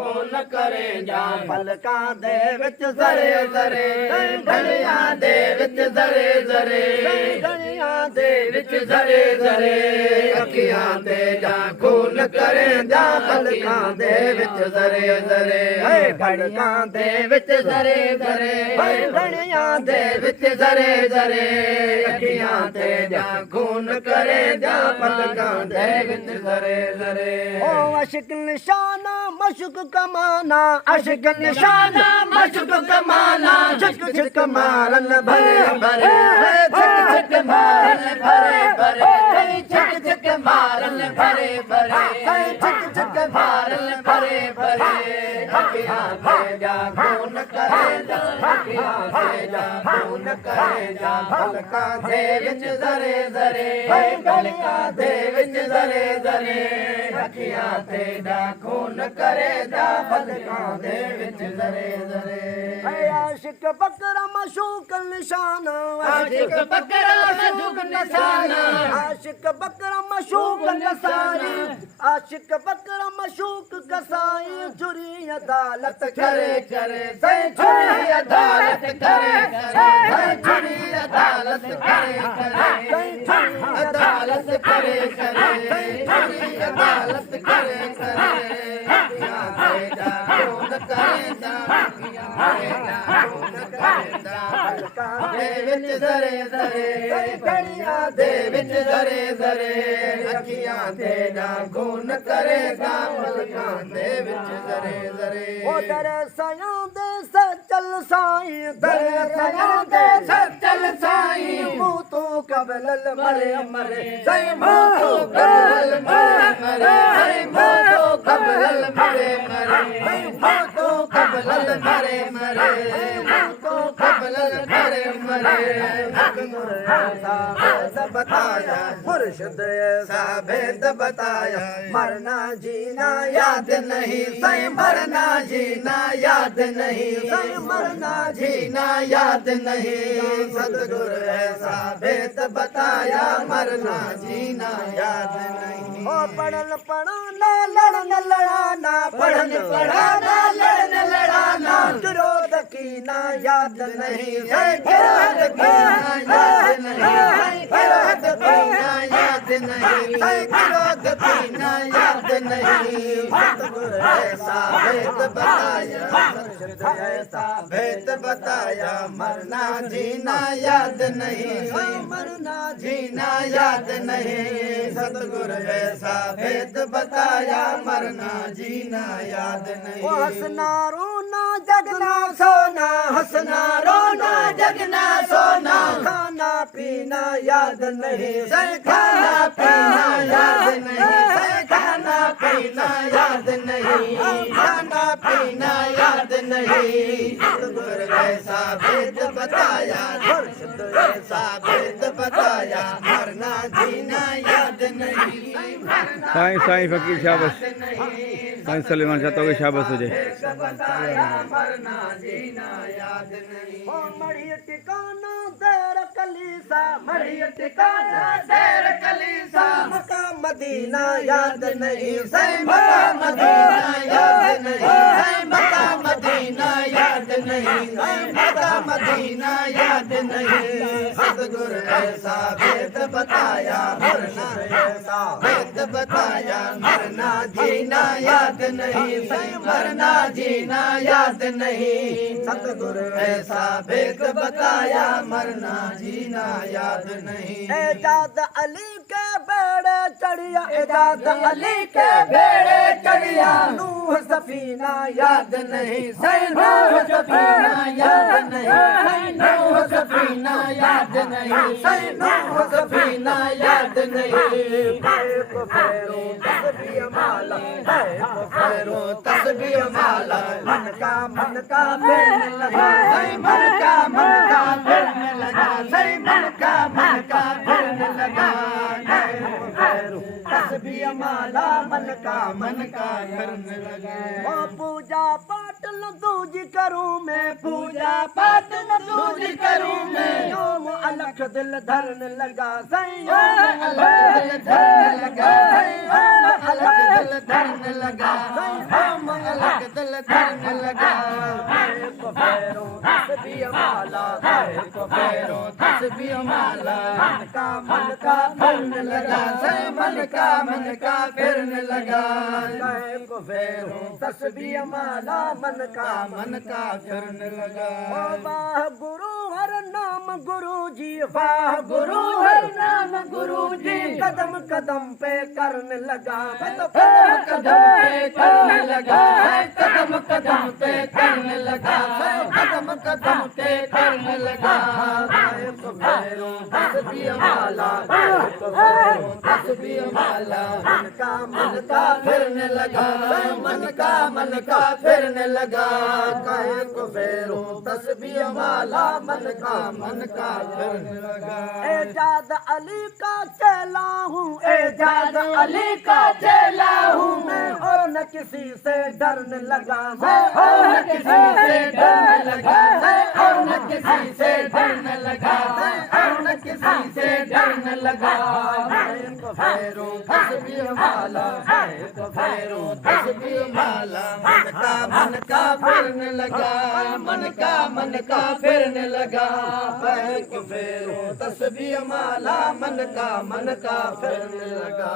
खून करे जा पलकां दे विच ज़रे ज़रे घड़ियां दे विच ज़रे ज़रे घड़ियां दे विच ज़रे ज़रे अखियां ते जा खून करे जा पलकां दे विच ज़रे ज़रे घड़ियां दे विच ज़रे ज़रे घड़ियां दे विच ज़रे ज़रे अखियां ते जा खून करे जा पलकां दे विच ज़रे ज़रे ओ अशिक निशाना मशक कमाना अशिक निशाना मशक कमाना झक झक मारन भरे भरे झक झक मारन भरे भरे झक झक मारन भरे भरे झक झक मारन भरे भरे अखियां ते जा खून करे जा अखियां ते जा खून करे जा पलकां दे विच ज़रे ज़रे पलकां दे विच ज़रे ज़रे अखियां ते जा खून करे जा पलकां दे विच ज़रे ज़रे आशिक बकरा मशूक निशाना आशिक बकरा मशूक निशाना आशिक बकरा मशूक कसाई आशिक बकरा मशूक कसाई जुरी अदालत करे करे जुरी अदालत करे करे जुरी अदालत करे करे अदालत करे करे जुरी अदालत करे करे अखियां ते जा खून करे जा पलकां दे विच ज़रे ज़रे घड़ियां दे विच ज़रे ज़रे अखियां ते जा खून करे जा पलकां दे विच ज़रे ज़रे ओ दर सयां दे सचल साईं दर सयां दे सचल साईं मूं तो कबलल मरे मरे साईं मूं तो कबलल मरे मरे मूं तो कबलल मरे मरे मूं तो कबलल मरे मरे मूं तो कबलल मरे मरे भेद बताया मुर्शिद ऐसा भेद बताया मरना जीना याद नहीं सही मरना जीना याद नहीं सही मरना जीना याद नहीं सतगुरु ऐसा भेद बताया मरना जीना याद नहीं ओ पढ़न पढ़ाना लड़न लड़ाना पढ़न पढ़ाना लड़न लड़ाना क्रोध की ना याद नहीं क्रोध की ना याद नहीं क्रोध की ना याद नहीं क्रोध की ना याद नहीं सतगुरु ऐसा भेद बताया ऐसा भेद बताया मरना जीना याद नहीं मरना जीना याद नहीं सतगुरु ऐसा भेद बताया मरना जीना याद नहीं हंसना रोना जगना सोना हंसना रोना जगना सोना खाना पीना याद नहीं खाना पीना याद नहीं खाना पीना याद नहीं खाना पीना याद नहीं सतगुरु ऐसा भेद बताया ऐसा भेद बताया मरना जीना याद नहीं साईं साईं फकीर शाबाश साईं सलीमान चाहता हूँ शाबाश हो जाए मरना जीना याद नहीं ओ मड़ी ठिकाना देर कलीसा मड़ी ठिकाना देर कलीसा मक्का मदीना याद नहीं सही मक्का मदीना याद नहीं मक्का मदीना याद नहीं मक्का मदीना याद नहीं सतगुरु ऐसा भेद बताया मरना ऐसा भेद बताया मरना जीना याद नहीं सही मरना जीना याद नहीं सतगुरु ऐसा भेद बताया मरना जीना याद नहीं एजाज अली के बेड़े चढ़िया एजाज अली के बेड़े चढ़िया नूह सफीना याद नहीं सही नूह सफीना याद नहीं नूह सफीना याद नहीं सही नूह सफीना याद नहीं फेरो तस्बीह माला फेरो तस्बीह माला मन का फिरने लगा सही मन का फिरने लगा सही मन का फिरने लगा तस्बीह माला मन का करने लगा ओ पूजा पाठ न दूजी करूं मैं पूजा पाठ न दूजी करूं मैं योम अलख दिल धरने लगा सही योम अलख दिल धरने लगा सही योम अलख दिल धरने लगा सही योम अलख दिल धरने लगा एक फेरो तस्बीह माला एक फेरो तस्बीह माला मन का फिरने लगा मन का फिरने लगा एक फेरो तस्बीह माला मन का फिरने लगा वाह गुरु हर नाम गुरु जी वाह गुरु हर नाम गुरु जी कदम कदम पे करने लगा कदम कदम पे करने लगा कदम कदम पे करने लगा कदम कदम पे करने लगा एक फेरो तस्बीह माला एक फेरो तस्बीह माला मन का फिरने लगा मन का फिरने लगा एक फेरो तस्बीह माला मन का फिरने लगा एजाज अली का चेला हूँ एजाज अली का चेला हूँ मैं और न किसी से डरने लगा और न किसी से डरने लगा और न किसी से डरने लगा और न किसी से डरने लगा एक फेरो तस्बीह माला एक फेरो तस्बीह माला मन का फिरने लगा मन का फिरने लगा एक फेरो तस्बीह माला मन का फिरने लगा